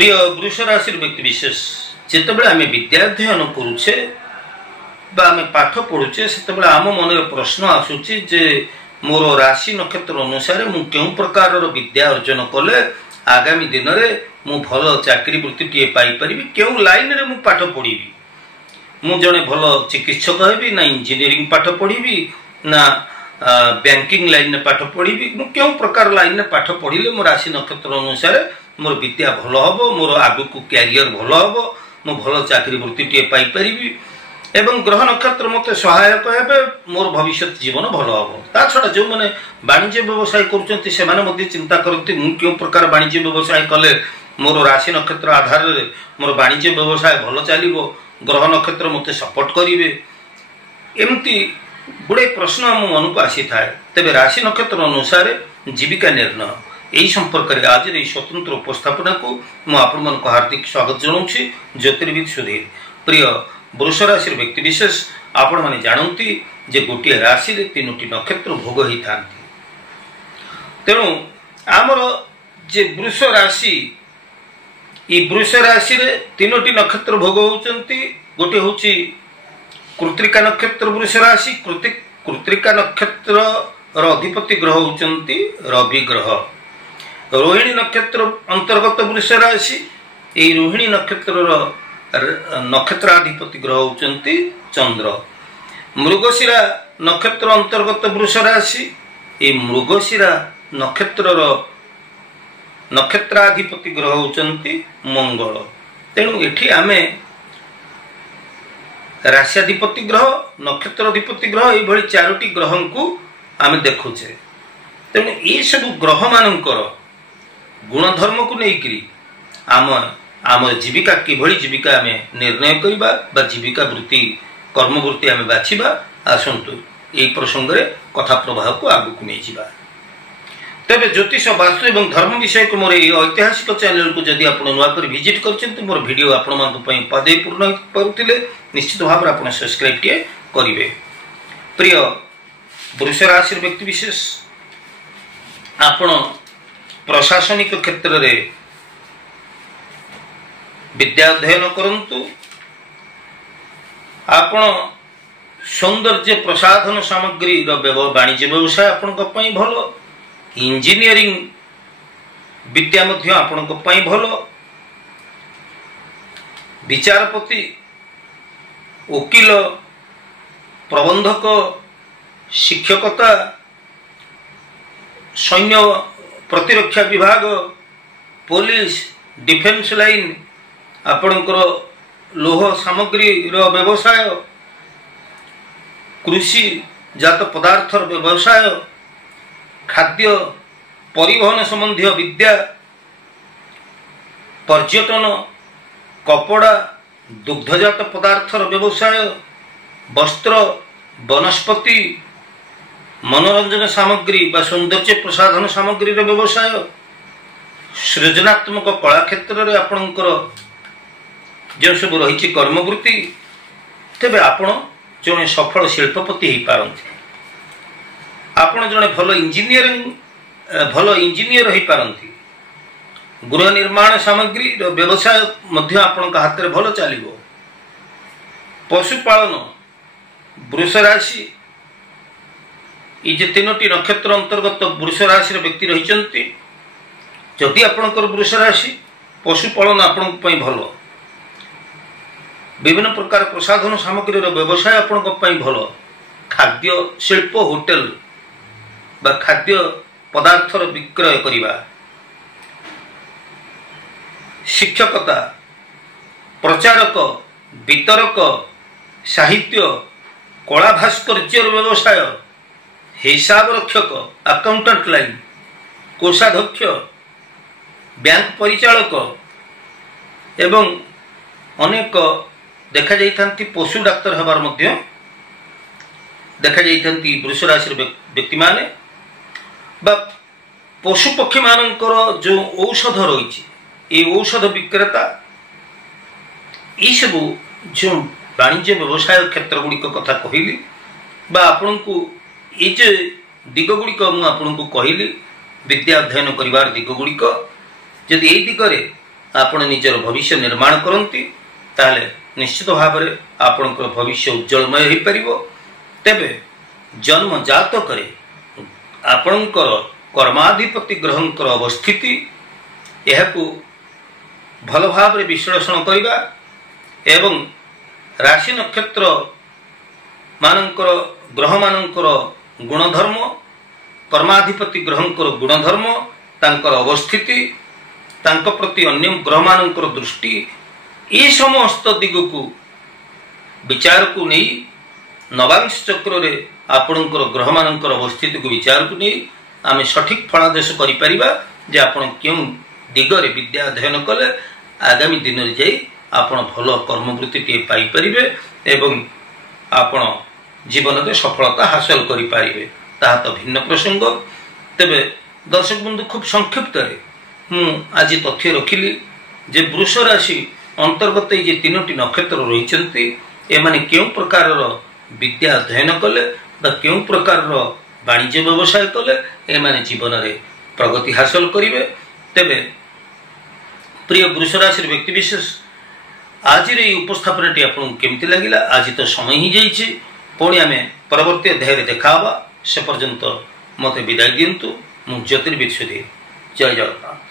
प्रिय वृष राशि व्यक्ति विशेष जिते आम विद्या अध्ययन करुचे आम पाठ पढ़ुचे से आम मन प्रश्न आसूची जे मोर राशि नक्षत्र अनुसार मु क्यों प्रकार विद्या अर्जन कले आगामी दिन में भल चाकरी वृत्ति टे पाइपर क्यों लाइन रे मु पाठ पढ़ी मु जड़े भल चिकित्सक हेबी ना इंजीनियरिंग पाठ पढ़ी ना बैंकिंग लाइन में पाठ पढ़ी मु क्यों प्रकार लाइन में पाठ पढ़िले मो राशि नक्षत्र अनुसार मोर विद्या भल हम मोर आगक क्यारियर भल हम मु भल चाकरी वृत्ति टे पाइपर एवं ग्रह नक्षत्र मत सहायक हे मोर भविष्य जीवन भल हम ता छड़ा जो मैंने वाणिज्य व्यवसाय कर चिंता करती मु क्यों प्रकार वाणिज्य व्यवसाय कले मोर राशि नक्षत्र आधार मोर वाणिज्य व्यवसाय भल चलो ग्रह नक्षत्र मत सपोर्ट करेंगे एमती गुड़े प्रश्न आम मन को आसी थाए तेरे राशि नक्षत्र अनुसार जीविका निर्णय यही संपर्क में आज स्वतंत्र उपस्थापना को मुझे हार्दिक स्वागत जनाऊँ ज्योतिर्विद सुधीर प्रिय वृष राशि व्यक्ति विशेष आपण मैंने जानती जे गोटे राशि तीनोटी नक्षत्र भोग होता तेणु आमर जे वृष राशि वृष राशि तीनोटी नक्षत्र भोग होती गोटे हूँ कृत्रिका नक्षत्र वृष राशि कृत्रिका नक्षत्र अधिपति ग्रह होती रवि ग्रह रोहिणी नक्षत्र अंतर्गत वृष राशि यही रोहिणी नक्षत्र नक्षत्राधिपति ग्रह होती चंद्र मृगशिरा नक्षत्र अंतर्गत वृष राशि ये मृगशिरा नक्षत्र नक्षत्राधिपति ग्रह होती मंगल तेणु एठी आमे राशियाधिपति ग्रह नक्षत्राधिपति ग्रह ये चारोटी ग्रह को आम देखुचे तेणु ये सब ग्रह मानकर गुणधर्म को लेकिन आम आम जीविका किभली जीविका आम निर्णय करवा जीविका वृत्ति कर्म वृत्ति आम बाछिबा आसतु यही प्रसंग में कथा प्रवाह को आगक नहीं जा तेरे ज्योतिष वास्तु एवं धर्म विषय को मोर ऐतिहासिक चैनल को जदि आप नुआकर विजिट कर मोर वीडियो आपण उपादेय पूर्ण करुले निश्चित भाव में आप सब्सक्राइब टे करेंगे प्रिय वृष राशि व्यक्ति विशेष आपण प्रशासनिक क्षेत्र में विद्या अध्ययन करंतु आपण सौंदर्य प्रसाधन सामग्री वाणिज्य व्यवसाय आपण भल इंजीनियरिंग विद्या मध्य आपण भल विचारपति वकील प्रबंधक शिक्षकता सैन्य प्रतिरक्षा विभाग पुलिस डिफेन्स लाइन आपणकर लोह सामग्री व्यवसाय कृषि जात पदार्थ व्यवसाय खाद्य परिवहन संबंधी विद्या पर्यटन कपड़ा दुग्धजात पदार्थ व्यवसाय वस्त्र वनस्पति मनोरंजन सामग्री बा सौंदर्य प्रसाधन सामग्री व्यवसाय सृजनात्मक कला क्षेत्र में आपणकर जो सब रही कर्मवृत्ति तेरे आपण जड़े सफल शिल्पपति हो पारती आपण जड़े भल इंजीनियर हो पारती गृह निर्माण सामग्री व्यवसाय आपण हाथ में भल चलो पशुपालन वृष राशि ये तीनोटी नक्षत्र अंतर्गत वृष राशि व्यक्ति रही जदि आपणकर वृष राशि पशुपालन आपण भल विभिन्न प्रकार प्रसाधन सामग्री व्यवसाय आपण भल खाद्य शिल्प होटेल बा खाद्य पदार्थ विक्रय करवा शिक्षकता प्रचारक वितरक साहित्य कला भास्कर्य व्यवसाय हिसाब रक्षक अकाउंटेंट लाइन कोषाध्यक्ष बैंक परिचालक एवं अनेक देखा जाती पशु डाक्तर हबार देखा जाती वृष राशि व्यक्ति माने बा पशु पक्षी मानकर जो औषध रही ये औषध विक्रेता ये सब जो वाणिज्य व्यवसाय क्षेत्र गुड़िक कथा कहली बा आपण को ये दिग गुड़िक मुझे कहली विद्या अध्ययन कर दिग गुड़िक जदि यही दिगरे आपण निजर भविष्य निर्माण करती ताले निश्चित भाव में आपणकर भविष्य उज्जवलमय हो पार। तेबे जन्म जातक आपणकर कर्माधिपति ग्रहंकर अवस्थिति यह भल भाव में विश्लेषण करवा एवं राशि नक्षत्र मानकर ग्रह मानकर गुणधर्म कर्माधिपति ग्रहंकर गुणधर्म तांकर अवस्थिति तांक प्रति अन्य ग्रह मानकर दृष्टि ये समस्त दिग को विचार को नहीं नवांश चक्र रे आपणकर ग्रह मानकर अवस्थिति को विचार को नहीं आम सठिक फलादेश करिपरिबा जे आपण क्यों दिगरे विद्या अध्ययन कले आगामी दिन रे जाई आपण भल कर्मवृत्ति टे पाई परिबे एवं आपण जीवन में सफलता हासिल करि पारिबे। ता तो भिन्न प्रसंग। तेबे दर्शक बंधु खूब संक्षिप्त मु आज तथ्य रखिली जे वृष राशि अंतर्गत ये तीनोटी नक्षत्र रही एमाने क्यों प्रकार विद्या अध्ययन कले क्यों प्रकार वाणिज्य व्यवसाय कले एमाने जीवन में प्रगति हासिल करिवे। तेबे प्रिय वृष राशि व्यक्ति विशेष आज उपस्थापन टी आपको केमती लगिला आज तो समय ही जाइए पुणी आम परवर्ती अध्याय देखा से पर्यंत मत विदाय दिंतु। मु ज्योतिर्विद सुधीर। जय जगन्नाथ।